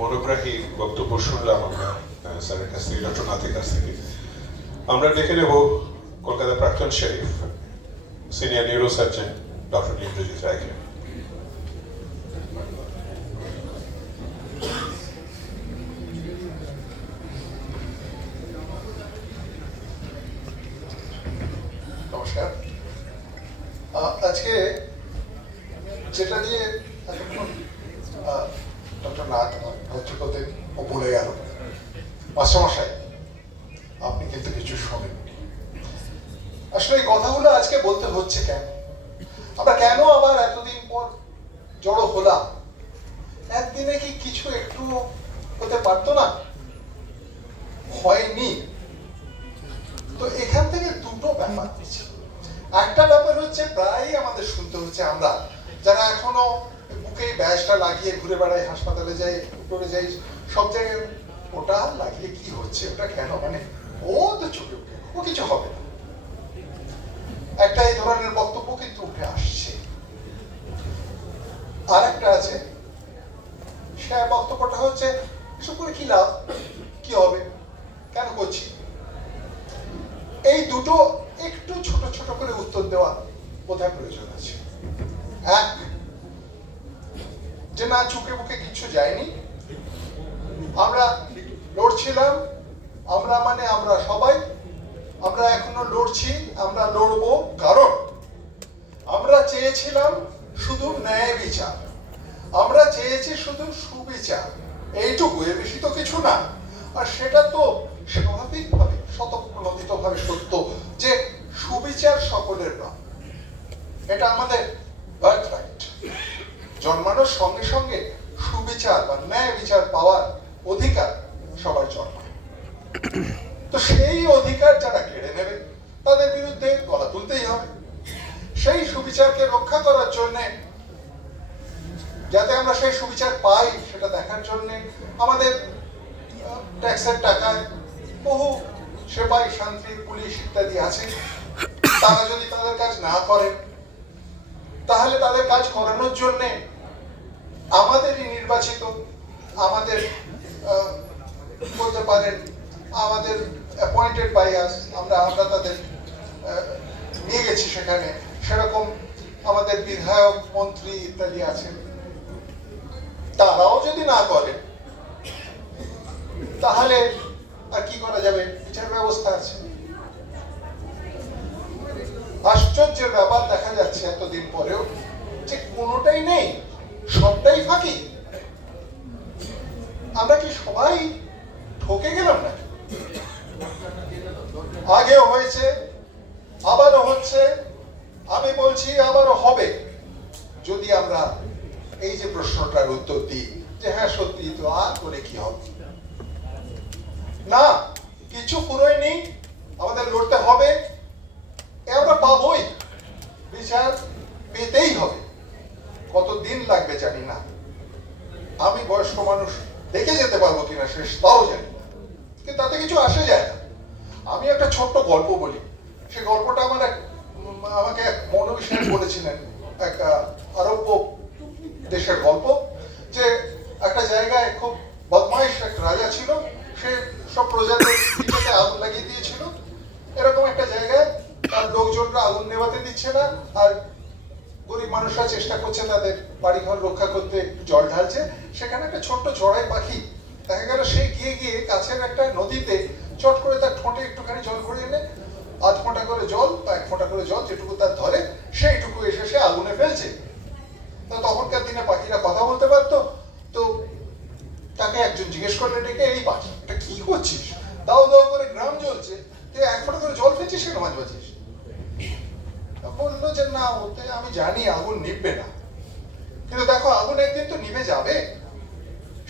মনোগ্রাহী বক্তব্য শুনলাম আমরা স্যারের কাছ থেকে, ডক্টর নাথের কাছ থেকে। আমরা ডেকে নেব কলকাতার প্রাক্তন sheriff, senior neuro surgeon doctor Indrajit রায়কে। নমস্কার। আজকে যেটা নিয়ে এতক্ষণ ডক্টর নাথ ভদ্রপদে ও বলে গেল, মাস্টারমশাই আপনি কিন্তু কিছু শোনেননি। আসলে এই কথাগুলো আজকে বলতে হচ্ছে কেন, আমরা কেন আবার এতদিন পর জড়ো হলাম? একদিনে কি কিছু একটু হতে পারতো না? হয়নি। তো এখান থেকে দুটো ব্যাপার হচ্ছে। একটা ব্যাপার হচ্ছে প্রায়ই আমাদের শুনতে হচ্ছে, আমরা যারা এখনো বুকে ব্যাজটা লাগিয়ে ঘুরে বেড়াই, হাসপাতালে যাই, উপরে যাই, সব জায়গায় ওটা লাগিয়ে কি হচ্ছে, ওটা কেন, মানে ও তো চোখে ও কিছু হবে না, একটা এই ধরনের বক্তব্য কিন্তু উঠে আসছে। আর একটা আছে, সে বক্তব্যটা হচ্ছে এসব করে কি লাভ, কি হবে, কেন করছি। এই দুটো একটু ছোট ছোট করে উত্তর দেওয়া বোধহয় প্রয়োজন আছে। এক, যে না চুকে বুকে কিচ্ছু যায়নি, আমরা লড়ছিলাম, আমরা মানে আমরা সবাই, আমরা এখনো লড়ছি, আমরা লড়বো, কারণ আমরা চেয়েছিলাম শুধু ন্যায় বিচার, আমরা চেয়েছি শুধু সুবিচার, এইটুকু, এর বেশি তো কিছু না। আর সেটা তো স্বাভাবিকভাবে স্বতঃপ্রণোদিতভাবে সত্য যে সুবিচার সকলের প্রাপ্য, এটা আমাদের বার্থ রাইট। জন্মানোর সঙ্গে সঙ্গে সুবিচার বা ন্যায় বিচার পাওয়ার অধিকার সবার জন্মায়। তো সেই অধিকার যারা কেড়ে নেবে তাদের বিরুদ্ধে গলা তুলতেই হবে। সেই সুবিচারকে রক্ষা করার জন্য, যাতে আমরা সেই সুবিচার পাই সেটা দেখার জন্য আমাদের ট্যাক্সের টাকায় বহু সেবাই, শান্তি, পুলিশ ইত্যাদি আছে। তারা যদি তাদের কাজ না করেন, তাহলে তাদের কাজ করানোর জন্য আমাদেরই নির্বাচিত, আমাদের বলতে পারেন আমাদের অ্যাপয়েন্টেড বাই আস, আমরা তাদের নিয়ে গেছি সেখানে। সেরকম আমাদের বিধায়ক, মন্ত্রী ইত্যাদি আছেন। তারাও যদি না করে তাহলে আর কি করা যাবে? বিচার ব্যবস্থা আছে। আশ্চর্যের ব্যাপার দেখা যাচ্ছে এতদিন পরেও যে কোনোটাই নেই, সবটাই ফাঁকি। আমরা কি সবাই ঠকে গেলাম না? আগেও হয়েছে, আবারও হচ্ছে, আমি বলছি আবারও হবে, যদি আমরা এই যে প্রশ্নটার উত্তর দিই যে হ্যাঁ সত্যি তো আর করে কি হবে। না, কিছু পুরোই নেই, আমাদের লড়তে হবে, আমরা পাবোই, বিচার পেতেই হবে। কতদিন লাগবে জানি না, আমি বয়স্ক মানুষ, দেখে যেতে পারবো কিনা শেষ তাও জানি না, কিন্তু তাতে কিছু আসে যায় না। আমি একটা ছোট্ট গল্প বলি। সেই গল্পটা আমাকে এক মনোবিজ্ঞানী বলেছিলেন, এক আরব্য দেশের গল্প, যে একটা জায়গায় খুব বদমাইশ এক রাজা ছিল। সে সব প্রজাদের ভিটেতে আগুন লাগিয়ে দিয়েছিল। এরকম একটা জায়গায় তার লোকজনরা আগুন নেভাতে দিচ্ছে না, আর গরিব মানুষরা চেষ্টা করছে তাদের বাড়িঘর রক্ষা করতে, জল ঢালছে। সেখানে একটা ছোট্ট চড়াই পাখি দেখা গেল, সে গিয়ে গিয়ে কাছের একটা নদীতে চট করে তার ঠোঁটে একটুখানি জল ভরে এনে আধ ফোঁটা করে জল বা এক ফোঁটা করে জল যেটুকু তার ধরে সেইটুকু এসে সে আগুনে ফেলছে। তো তখনকার দিনে পাখিরা কথা বলতে পারতো। তো তাকে একজন জিজ্ঞেস করলে ডেকে, এই পাখি এটা কি করছিস, দাও দাও করে গ্রাম জ্বলছে, তুই এক ফোঁটা করে জল ফেলছিস কেন মাঝে মাঝে? বললো যে না, ওতে আমি জানি আগুন নিভবে না, কিন্তু দেখো আগুন একদিন তো নিভে যাবে,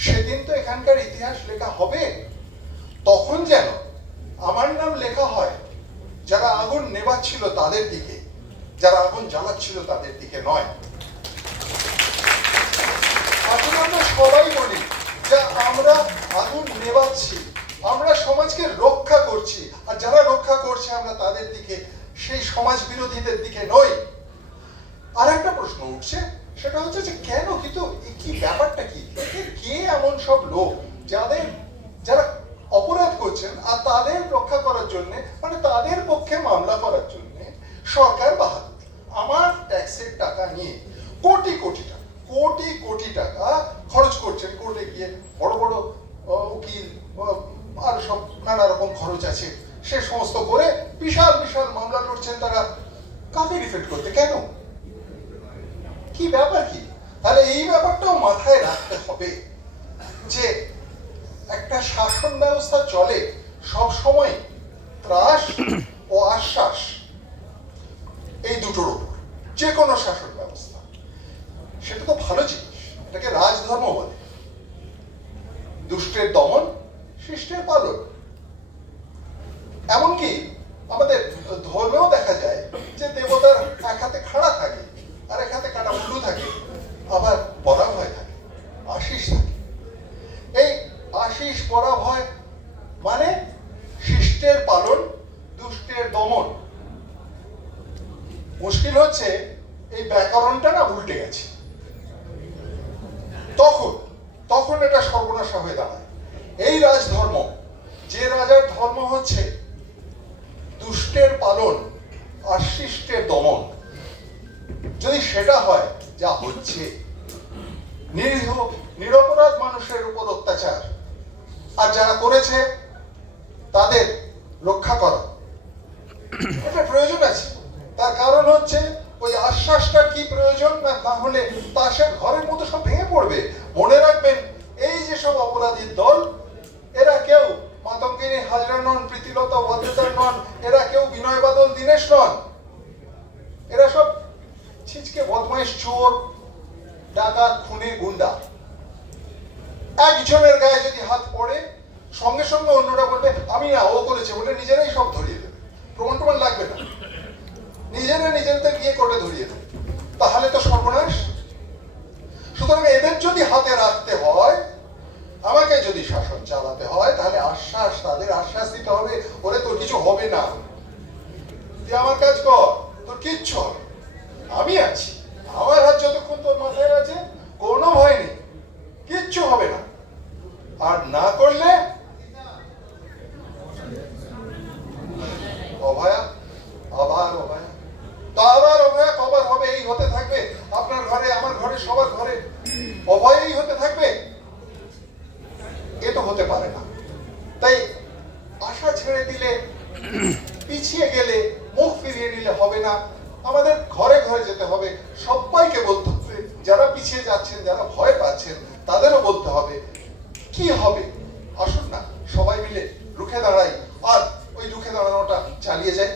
সেদিন তো এখানকার ইতিহাস লেখা হবে। তখন যেন আমার নাম লেখা হয় যারা আগুন নেভাচ্ছিল তাদের দিকে, যারা আগুন জ্বালাচ্ছিল তাদের দিকে নয়। এখন আমরা সবাই বলি যে আমরা আগুন নেভাচ্ছি, আমরা সমাজকে রক্ষা করছি, আর যারা রক্ষা করছে আমরা তাদের দিকে, সেই সমাজ বিরোধীদের দিকে নই। আর একটা প্রশ্ন উঠছে সেটা হচ্ছে যে কেন, কিন্তু কি ব্যাপারটা কি, কে এমন সব লোক যারা অপরাধ করছেন আর তাদের রক্ষা করার জন্য, মানে তাদের পক্ষে মামলা করার জন্য সরকার বাহাদুর আমার ট্যাক্সের টাকা নিয়ে কোটি কোটি টাকা খরচ করছেন, কোর্টে গিয়ে বড় বড় উকিল আর সব নানা রকম খরচ আছে, সে সমস্ত করে বিশাল মামলা লড়ছেন তারা। কাকে ডিফেন্ড করতে, কেন, কি ব্যাপার কি? তাহলে এই ব্যাপারটাও মাথায় রাখতে হবে যে একটা শাসন ব্যবস্থা চলে সব সময় ত্রাস ও আশ্বাস এই দুটোর উপর। যে কোনো শাসন ব্যবস্থা, সেটা তো ভালো জিনিস, এটাকে রাজধর্ম বলে। দুষ্টের দমন, শিষ্টের পালন। এমনকি আমাদের ধর্মেও দেখা যায় যে দেবতার এক হাতে খাড়া থাকে আর এক হাতে কাটা মুন্ডু থাকে, আবার পরাভয় থাকে, আশিস থাকে। এই আশিস পরাভয় মানে শিষ্টের পালন, দুষ্টের দমন। মুশকিল হচ্ছে এই ব্যাকরণটা না উল্টে গেছে, তখন এটা সর্বনাশা হয়ে দাঁড়ায়। এই রাজধর্ম, যে রাজার ধর্ম হচ্ছে দুষ্টের পালন আর শিষ্টের দমন, যদি সেটা হয়, যা হচ্ছে নিরীহ নিরপরাধ মানুষের উপর অত্যাচার, আর যারা করেছে তাদের রক্ষা করা, এটা প্রয়োজন আছে। তার কারণ হচ্ছে ওই আশ্বাসটা কি প্রয়োজন, না হলে তাসের ঘরের মতো সব ভেঙে পড়বে। মনে রাখবেন, এই যে সব অপরাধীর দল, এরা কেউ মাতঙ্গিনী হাজরা নন, প্রীতিলতা ওয়াদ্দেদার নন, এরা কেউ বিনয় বাদল দীনেশ নন। এরা সব ছিচকে বদমাইশ, চোর, ডাকাত, খুনি, গুন্ডা। একজনের গায়ে যদি হাত পড়ে, সঙ্গে সঙ্গে অন্যরা বলবে আমি না, ও করেছে বলে নিজেরাই সব ধরিয়ে দেবে, প্রমাণ লাগবে না, নিজেদের গিয়ে কোর্টে ধরিয়ে দেবে। তাহলে তো সর্বনাশ। সুতরাং এদের যদি হাতে রাখতে হয়, আমাকে যদি শাসন চালাতে হয়, তাহলে তাদের আশ্বাস দিতে হবে, ওরে তোর কিছু হবে না, তুই আমার কাজ কর, তোর কিচ্ছু হবে, আমি আছি, আমার হাত যতক্ষণ তোর মাথায় আছে কোনো ভয় নেই, কিচ্ছু হবে না। আর না করলে অভয়া, আবার অভয়া, তো আবার অভয়া কবার হবে? এই হতে থাকবে আপনার ঘরে, আমার ঘরে, সবার ঘরে অভয়ই হতে থাকবে। এ তো হতে পারে না। তাই আশা ছেড়ে দিলে, পিছিয়ে গেলে, মুখ ফিরিয়ে নিলে হবে না। আমাদের ঘরে ঘরে যেতে হবে, সবাইকে বলতে হবে, যারা পিছিয়ে যাচ্ছেন, যারা ভয় পাচ্ছেন, তাদেরও বলতে হবে কি হবে। আসুন না সবাই মিলে রুখে দাঁড়াই, আর ওই রুখে দাঁড়ানোটা চালিয়ে যায়।